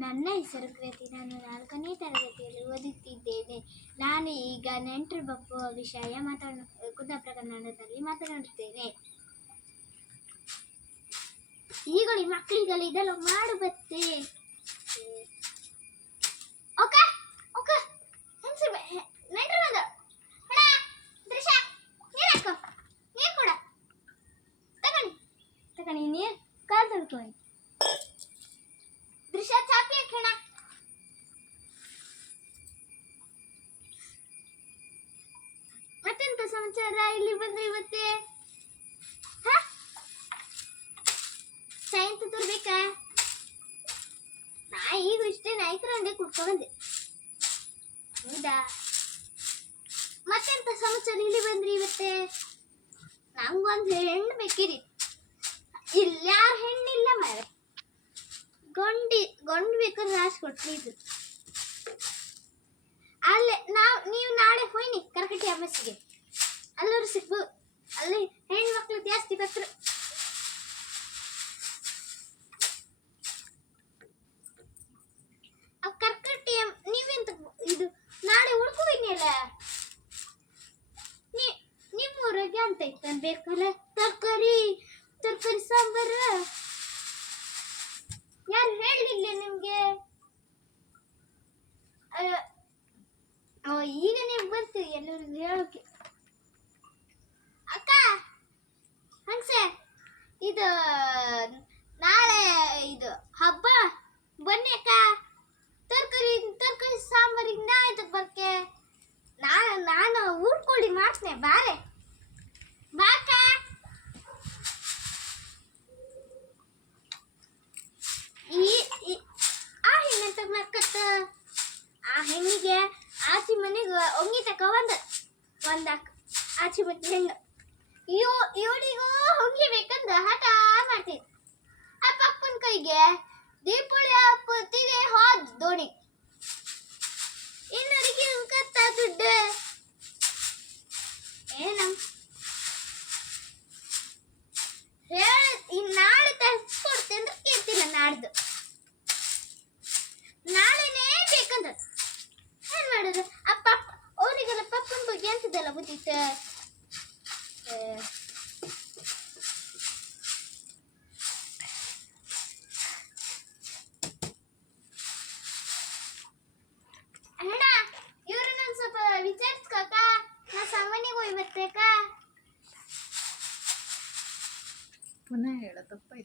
ನನ್ನ ಹೆಸರು ಕೃತಿ. ನಾನು 4ನೇ ತರಗತಿಯಲ್ಲಿ ಓದುತ್ತಿದ್ದೇನೆ. ನಾನು ಈಗ ನೆಂಟರು ಬಪ್ಪುವ ವಿಷಯ ಕುಂದಾಪುರ ಕನ್ನಡದಲ್ಲಿ ಮಾತನಾಡುತ್ತೇನೆ. ಈಗಲೇ ಮಕ್ಕಳಿಗೆಲ್ಲ ಇದೆಲ್ಲ ಮಾಡು ಬತ್ತೆ. ಓಕೆ ಓಕೆ ನೆಂಟರು ಬಂದ ಹಣ ದೃಶ್ಯ ನೀರಕ್ಕ ನೀರು ಕೂಡ ತಗಣಿ ನೀರು ಕಾಲು ತೊಳ್ಕೊಳ್ಳಿ. ದೃಶ್ಯ ಚಾಪಿ ಹಾಕೋಣ. ಮತ್ತೆಂತ ಸಮಾಚಾರ? ಇಲ್ಲಿ ಬಂದ್ರೆ ಇವತ್ತೇ ಸಾಯಂತ ತರ್ಬೇಕಾ? ನಾ ಈಗ ಇಷ್ಟೇ ನಾಯ್ಕರಂಡೆ ಕುಡ್ಕೊ ಬಂದೆ. ಹೌದಾ? ಮತ್ತೆಂತ ಸಮಾಚಾರ? ಇಲ್ಲಿ ಬಂದ್ರಿ ಇವತ್ತೇ? ನಂಗೊಂದು ಹೆಣ್ಣು ಬೇಕಿರಿ. ಇಲ್ಲಿ ಯಾರು ಹೆಣ್ಣಿಲ್ಲ ಮಾರೆ. ಗೊಂಡು ಬೇಕಾದ್ರೆ ರಾಶಿ ಕೊಟ್ರಿ. ಇದು ಅಲ್ಲೇ ನೀವು ನಾಳೆ ಹೋಯ್ನಿ ಕರ್ಕಟಿ ಅಮ್ಮಸಿಗೆ, ಅಲ್ಲರೂ ಸಿಗ್ಬೋದು. ಅಲ್ಲಿ ಹೆಣ್ಣು ಮಕ್ಳು ಜಾಸ್ತಿ ಬತ್ರ. ಕರ್ಕಟಿ ನೀವೆಂತ ಇದು ನಾಳೆ ಉಳ್ಕೋತೀನಿ ಅಲ್ಲ. ನಿಮ್ಮೂರಿಗೆ ಅಂತ ಇತ್ತು ಬೇಕಲ್ಲ ತರಕಾರಿ ಸಾಂಬಾರು. ಯಾರು ಹೇಳಲಿಲ್ಲ ನಿಮ್ಗೆ? ಈಗ ನೀವು ಬರ್ತೀರಿ ಎಲ್ಲರಿಗೂ ಹೇಳೋಕೆ. ಅಕ್ಕ ಹಂಗ್ಸೆ ಇದು ನಾಳೆ ಇದು ಹಬ್ಬ ಬನ್ನಿ ಅಕ್ಕ. ತರಕಾರಿ ಸಾಂಬಾರಿಗೆ ನಾ ಇದಕ್ಕೆ ಬರ್ಕೆ. ನಾನು ಊರ್ಕೊಳ್ಳಿ ಮಾಡ್ತೇನೆ ಬಾರೆ ಬಾಕ. ಆ ಹೆಣ್ಣಂತ ಮಕ್ಕತ್ತ. ಆ ಹೆಣ್ಣಿಗೆ ಆಚೆ ಮನೆಗೆ ಒಂಗಿ ತಕ ಒಂದಾಕ ಆಚೆ ಮತ್ತೆ ಹೆಣ್ಣು ಇವಳಿಗೂ ಹೊಂಗಿ ಬೇಕಂದ ಹಠ ಮಾಡ್ತೀನಿ. ಆ ಪಪ್ಪನ ಕೈಗೆ ದೀಪಾವಳಿ ಹಬ್ಬತ್ತಿಗೆ ಹೋದ್ ದೋಣಿ. ಇನ್ನರಿಗೆ ಕತ್ತ ದುಡ್ಡು ಏನಮ್ಮ ನಾಳೆ ತರಿಸ್ಕೊಡ್ತೆ ಅಂದ್ರೆ ಕೇಳ್ತಿಲ್ಲ. ನಾಡ್ದು ನಾಳೆನೇ ಬೇಕಂದ ಏನ್ ಮಾಡೋದು? ಆ ಅವರಿಗೆಲ್ಲ ಪಪ್ಪನ ಬಗ್ಗೆ ಅಂತಿದ್ದಲ್ಲ ಗೊತ್ತಿತ್ತ. ಅಣ್ಣ ಇವ್ರನ್ನ ಸ್ವಲ್ಪ ವಿಚಾರಿಸ್ಕೊಕ್ಕ. ನಾ ಸಂಗನಿಗೆ ಹೋಗಿ ಬರ್ತೇಕ. ಪುನಃ ಹೇಳ ತಪ್ಪಾಯ್ತು.